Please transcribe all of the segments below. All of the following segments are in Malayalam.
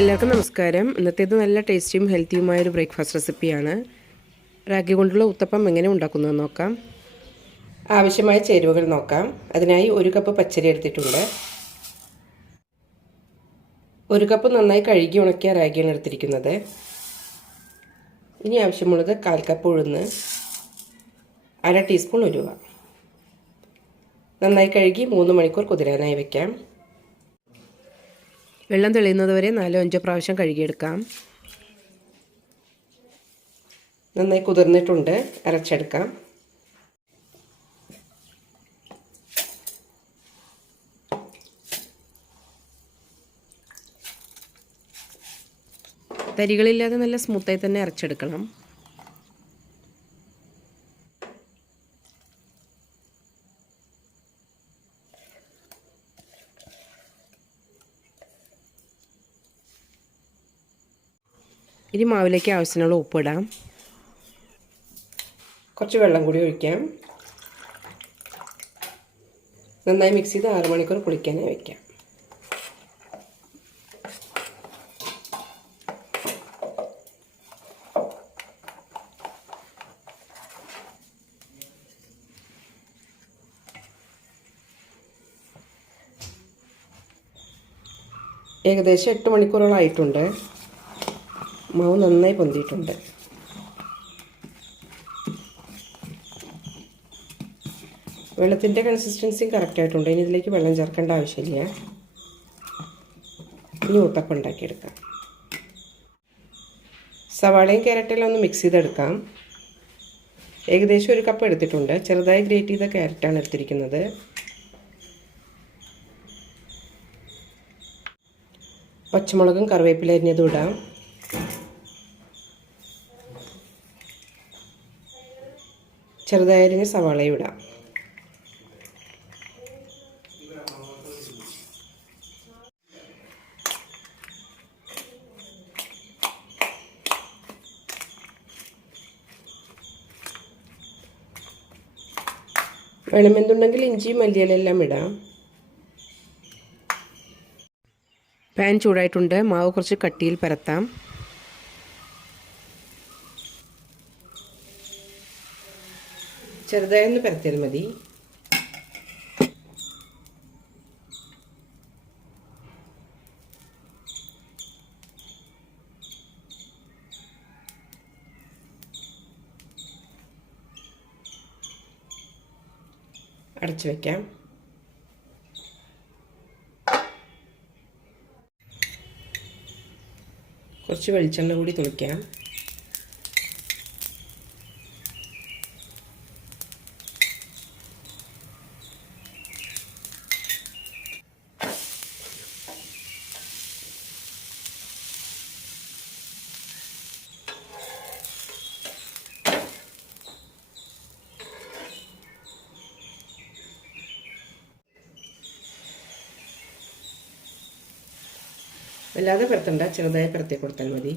എല്ലാവർക്കും നമസ്കാരം. ഇന്നത്തേത് നല്ല ടേസ്റ്റിയും ഹെൽത്തിയുമായ ഒരു ബ്രേക്ക്ഫാസ്റ്റ് റെസിപ്പിയാണ്. റാഗി കൊണ്ടുള്ള ഉത്തപ്പം എങ്ങനെ ഉണ്ടാക്കുന്നതെന്ന് നോക്കാം. ആവശ്യമായ ചേരുവകൾ നോക്കാം. അതിനായി ഒരു കപ്പ് പച്ചരി എടുത്തിട്ടുണ്ട്. ഒരു കപ്പ് നന്നായി കഴുകി ഉണക്കിയ റാഗിയാണ് എടുത്തിരിക്കുന്നത്. ഇനി ആവശ്യമുള്ളത് കാൽ കപ്പ് ഉഴുന്ന് അര ടീസ്പൂൺ ഉലുവ. നന്നായി കഴുകി മൂന്ന് മണിക്കൂർ കുതിരാനായി വയ്ക്കാം വെള്ളം തെളിയുന്നത് വരെ നാലോ അഞ്ചോ പ്രാവശ്യം കഴുകിയെടുക്കാം. നന്നായി കുതിർന്നിട്ടുണ്ട്. അരച്ചെടുക്കാം. തരികളില്ലാതെ നല്ല സ്മൂത്തായി തന്നെ അരച്ചെടുക്കണം. ഇനി മാവിലേക്ക് ആവശ്യത്തിനുള്ള ഉപ്പിടാം കുറച്ച് വെള്ളം കൂടി ഒഴിക്കാം. നന്നായി മിക്സ് ചെയ്ത് ആറ് മണിക്കൂർ കുളിക്കാനായി വയ്ക്കാം ഏകദേശം എട്ട് മണിക്കൂറോളം ആയിട്ടുണ്ട്. മാവ് നന്നായി പൊന്തിയിട്ടുണ്ട്. വെള്ളത്തിന്റെ കൺസിസ്റ്റൻസിയും കറക്റ്റായിട്ടുണ്ട് ഇനി ഇതിലേക്ക് വെള്ളം ചേർക്കേണ്ട ആവശ്യമില്ല. ഇനി ഊത്തപ്പം ഉണ്ടാക്കിയെടുക്കാം. സവാളയും ക്യാരറ്റെല്ലാം ഒന്ന് മിക്സ് ചെയ്തെടുക്കാം. ഏകദേശം ഒരു കപ്പ് എടുത്തിട്ടുണ്ട്. ചെറുതായി ഗ്രേറ്റ് ചെയ്ത ക്യാരറ്റാണ് എടുത്തിരിക്കുന്നത്. പച്ചമുളകും കറിവേപ്പില അരിഞ്ഞതും ഇടാം. ചെറുതായി അരിഞ്ഞ സവാളയും ഇടാം. വേണമെന്നുണ്ടെങ്കിൽ ഇഞ്ചിയും മല്ലിയിലെല്ലാം ഇടാം. പാൻ ചൂടായിട്ടുണ്ട്. മാവ് കുറച്ച് കട്ടിയിൽ പരത്താം. ചെറുതായി ഒന്ന് പരത്തിയാൽ മതി. അടച്ചു വയ്ക്കാം കുറച്ച് വെളിച്ചെണ്ണ കൂടി തുളിക്കാം. വല്ലാതെ പരത്തണ്ട ചെറുതായി പരത്തി കൊടുത്താൽ മതി.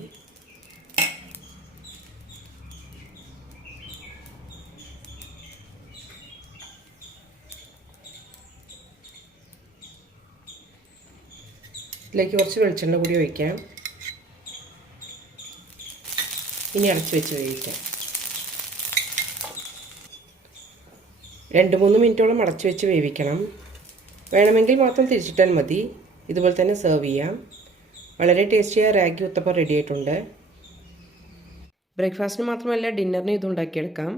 ഇതിലേക്ക് കുറച്ച് വെളിച്ചെണ്ണ കൂടി ഒഴിക്കാം. ഇനി അടച്ചു വെച്ച് വേവിക്കാം. രണ്ട് മൂന്ന് മിനിറ്റോളം അടച്ചു വെച്ച് വേവിക്കണം. വേണമെങ്കിൽ മാത്രം തിരിച്ചിട്ടാൽ മതി. ഇതുപോലെ തന്നെ സെർവ് ചെയ്യാം. വളരെ ടേസ്റ്റിയായ റാഗി ഉത്തപ്പം റെഡി ആയിട്ടുണ്ട്. ബ്രേക്ക്ഫാസ്റ്റിന് മാത്രമല്ല ഡിന്നറിന് ഇത് ഉണ്ടാക്കിയെടുക്കാം.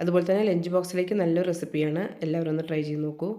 അതുപോലെ തന്നെ ലഞ്ച് ബോക്സിലേക്ക് നല്ലൊരു റെസിപ്പിയാണ് എല്ലാവരും ഒന്ന് ട്രൈ ചെയ്ത് നോക്കൂ.